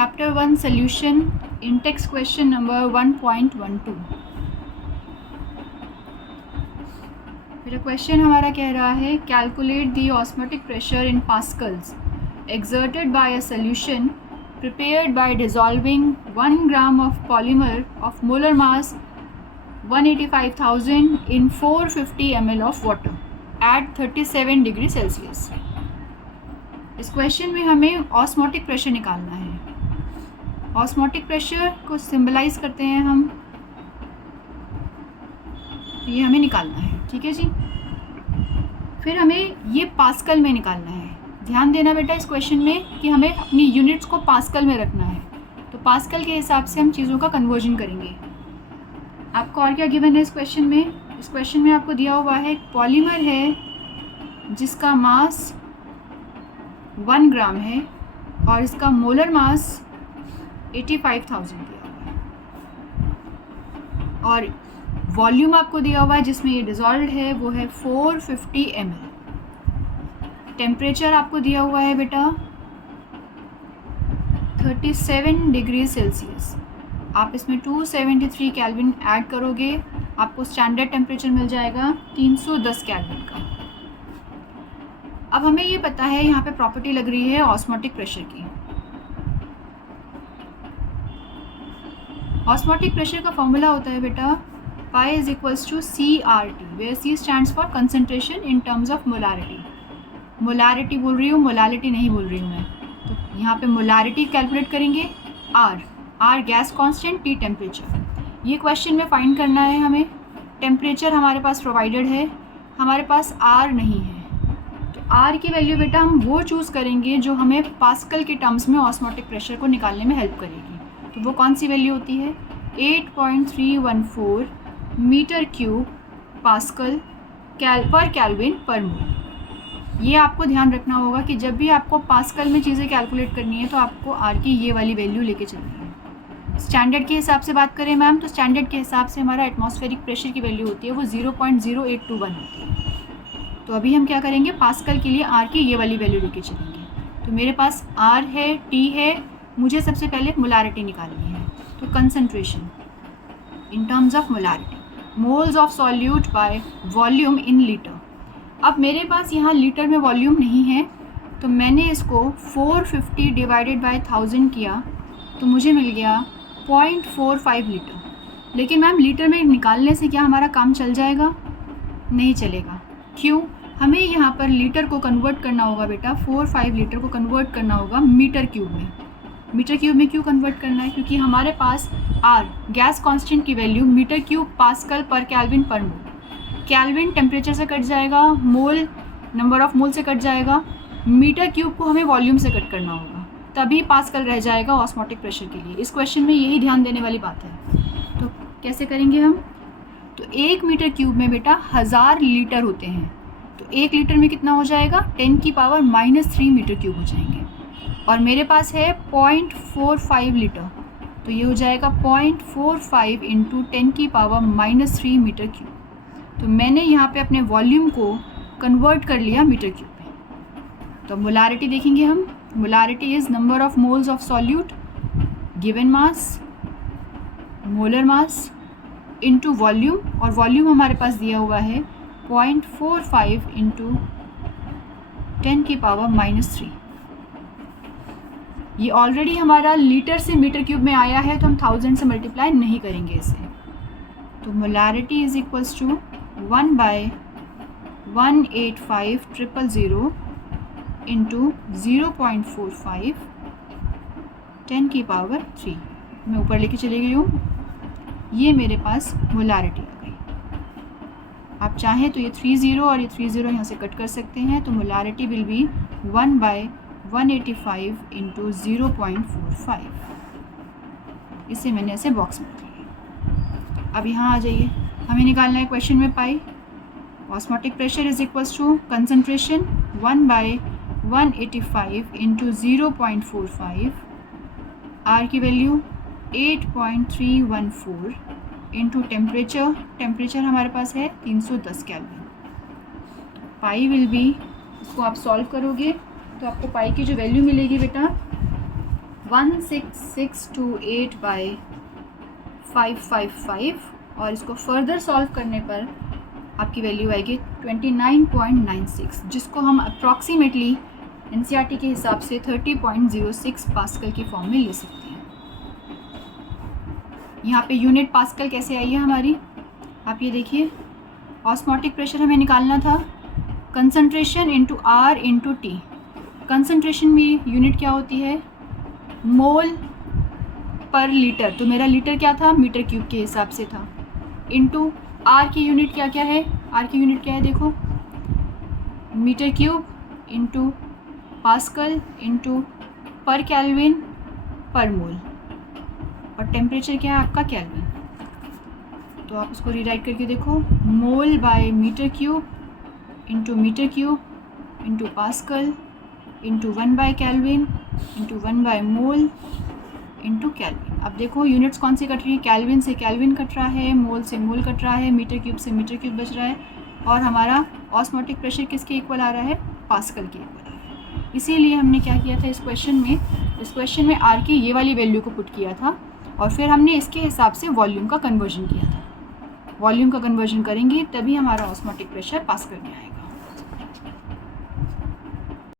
Chapter 1 Solution in text question number 1.12. फिर question हमारा कह रहा है calculate the osmotic pressure in pascals exerted by a solution prepared by dissolving 1 gram of polymer of molar mass 185,000 in 450 ml of water at 37 degree Celsius. इस question में हमें osmotic pressure निकालना है। ऑस्मोटिक प्रेशर को symbolize करते हैं हम, ये हमें निकालना है, ठीक है जी। फिर हमें ये पास्कल में निकालना है। ध्यान देना बेटा इस क्वेश्चन में कि हमें अपनी यूनिट्स को पास्कल में रखना है, तो पास्कल के हिसाब से हम चीज़ों का कन्वर्जन करेंगे। आपको और क्या गिवन है इस क्वेश्चन में? इस क्वेश्चन में आपको दिया हुआ है एक पॉलीमर है जिसका मास 1 ग्राम है और इसका मोलर मास 85,000 दिया हुआ है और वॉल्यूम आपको दिया हुआ है जिसमें ये डिज़ोल्व्ड है वो है 450 ml। टेम्परेचर आपको दिया हुआ है बेटा 37 डिग्री सेल्सियस। आप इसमें 273 केल्विन ऐड करोगे, आपको स्टैंडर्ड टेम्परेचर मिल जाएगा 310 केल्विन का। अब हमें ये पता है यहाँ पे प्रॉपर्टी लग रही है ऑस्मोटिक प्रेशर की। ऑस्मोटिक प्रेशर का फॉर्मूला होता है बेटा pi is equals to CRT, where C stands for concentration in terms of molarity. Molarity बोल रही हूँ, मोलालिटी नहीं बोल रही हूँ मैं। तो यहाँ पे मोलारिटी कैलकुलेट करेंगे, R gas constant, T temperature. ये क्वेश्चन में फाइंड करना है हमें। टेम्परेचर हमारे पास प्रोवाइडेड है, हमारे पास R नहीं है, तो R की वैल्यू बेटा हम वो चूज़ करेंगे जो हमें पास्कल के टर्म्स में ऑस्मोटिक प्रेशर को निकालने में हेल्प करेगी। तो वो कौन सी वैल्यू होती है? 8.314 metre cube pascal per kelvin per mole. ये आपको ध्यान रखना होगा कि जब भी आपको पास्कल में चीज़ें कैलकुलेट करनी है तो आपको आर की ये वाली वैल्यू लेके चलनी है। स्टैंडर्ड के हिसाब से बात करें मैम, तो स्टैंडर्ड के हिसाब से हमारा एटमॉस्फेरिक प्रेशर की वैल्यू होती है वो 0.0821 होती है। तो अभी हम क्या करेंगे, पास्कल के लिए आर की ये वाली वैल्यू लेके चलेंगे। तो मेरे पास आर है, टी है, मुझे सबसे पहले मोलारिटी निकालनी है। तो concentration in terms of molarity, moles of solute by volume in litre. अब मेरे पास यहाँ लीटर में वॉल्यूम नहीं है, तो मैंने इसको 450 डिवाइडेड बाय 1000 किया तो मुझे मिल गया 0.45 लीटर। लेकिन मैम लीटर में निकालने से क्या हमारा काम चल जाएगा? नहीं चलेगा। क्यों? हमें यहाँ पर लीटर को कन्वर्ट करना होगा बेटा, 4-5 लीटर को कन्वर्ट करना होगा मीटर क्यूब में। मीटर क्यूब में क्यों कन्वर्ट करना है? क्योंकि हमारे पास R गैस कांस्टेंट की value metre cube pascal per kelvin per mole. Kelvin temperature से कट जाएगा, मोल नंबर ऑफ मोल से कट जाएगा, मीटर क्यूब को हमें वॉल्यूम से कट करना होगा, तभी पास्कल रह जाएगा ऑस्मोटिक प्रेशर के लिए। इस क्वेश्चन में यही ध्यान देने वाली बात है। तो कैसे करेंगे हम? तो 1 मीटर क्यूब में बेटा 1000 लीटर होते हैं, तो 1 लीटर में कितना हो जाएगा? 10⁻³ मीटर क्यूब हो जाएंगे। और मेरे पास है 0.45 लीटर, तो ये हो जाएगा 0.45 इंटू 10⁻³ मीटर क्यूब। तो मैंने यहाँ पे अपने वॉल्यूम को कन्वर्ट कर लिया मीटर क्यूब में। तो मोलारिटी देखेंगे हम। Molarity is number of moles of solute given mass, molar mass into volume, और वॉल्यूम हमारे पास दिया हुआ है 0.45 इंटू 10⁻³ ये ऑलरेडी हमारा लीटर से मीटर क्यूब में आया है, तो हम 1000 से मल्टीप्लाई नहीं करेंगे इसे। तो molarity is equals to 1/185,000 into 0.45 10⁻³। मैं ऊपर लेके चली गई हूँ, ये मेरे पास मोलारिटी आ गई। आप चाहें तो ये 30 और ये 30 यहाँ से कट कर सकते हैं, तो मोलारिटी विल बी 1/185 इंटू 0.45। इसे मैंने ऐसे बॉक्स में रख लिया। अब यहाँ आ जाइए, हमें निकालना है क्वेश्चन में पाई। Osmotic pressure is equals to concentration 1/185 into 0.45, R की वैल्यू 8.314 इंटू टेम्परेचर हमारे पास है 310 केल्विन। पाई विल बी, इसको आप सॉल्व करोगे तो आपको पाई की जो वैल्यू मिलेगी बेटा 16628/555 और इसको फर्दर सॉल्व करने पर आपकी वैल्यू आएगी 29.96, जिसको हम अप्रॉक्सीमेटली एनसीईआरटी के हिसाब से 30.06 पास्कल की फॉर्म में ले सकते हैं। यहाँ पे यूनिट पास्कल कैसे आई है हमारी, आप ये देखिए। ऑस्मोटिक प्रेशर हमें निकालना था, concentration into R into T. Concentration में यूनिट क्या होती है, मोल पर लीटर, तो मेरा लीटर क्या था, मीटर क्यूब के हिसाब से था, इंटू आर की यूनिट क्या क्या है, आर की यूनिट क्या है देखो, metre cube into pascal into per kelvin per mole, और टेम्परेचर क्या है आपका केल्विन। तो आप उसको रीराइट करके देखो, mole by metre cube into pascal into one by kelvin into one by mole into kelvin. अब देखो यूनिट्स कौन सी कट रही है, केल्विन से केल्विन कट रहा है, मोल से मोल कट रहा है, मीटर क्यूब से मीटर क्यूब बच रहा है, और हमारा ऑस्मोटिक प्रेशर किसके इक्वल आ रहा है, पास्कल के इक्वल आ रहा है। इसीलिए हमने क्या किया था इस क्वेश्चन में आर की ये वाली वैल्यू को पुट किया था, और फिर हमने इसके हिसाब से वॉल्यूम का कन्वर्जन किया था। वॉल्यूम का कन्वर्जन करेंगे तभी हमारा ऑस्मोटिक प्रेशर पास्कल में आएगा।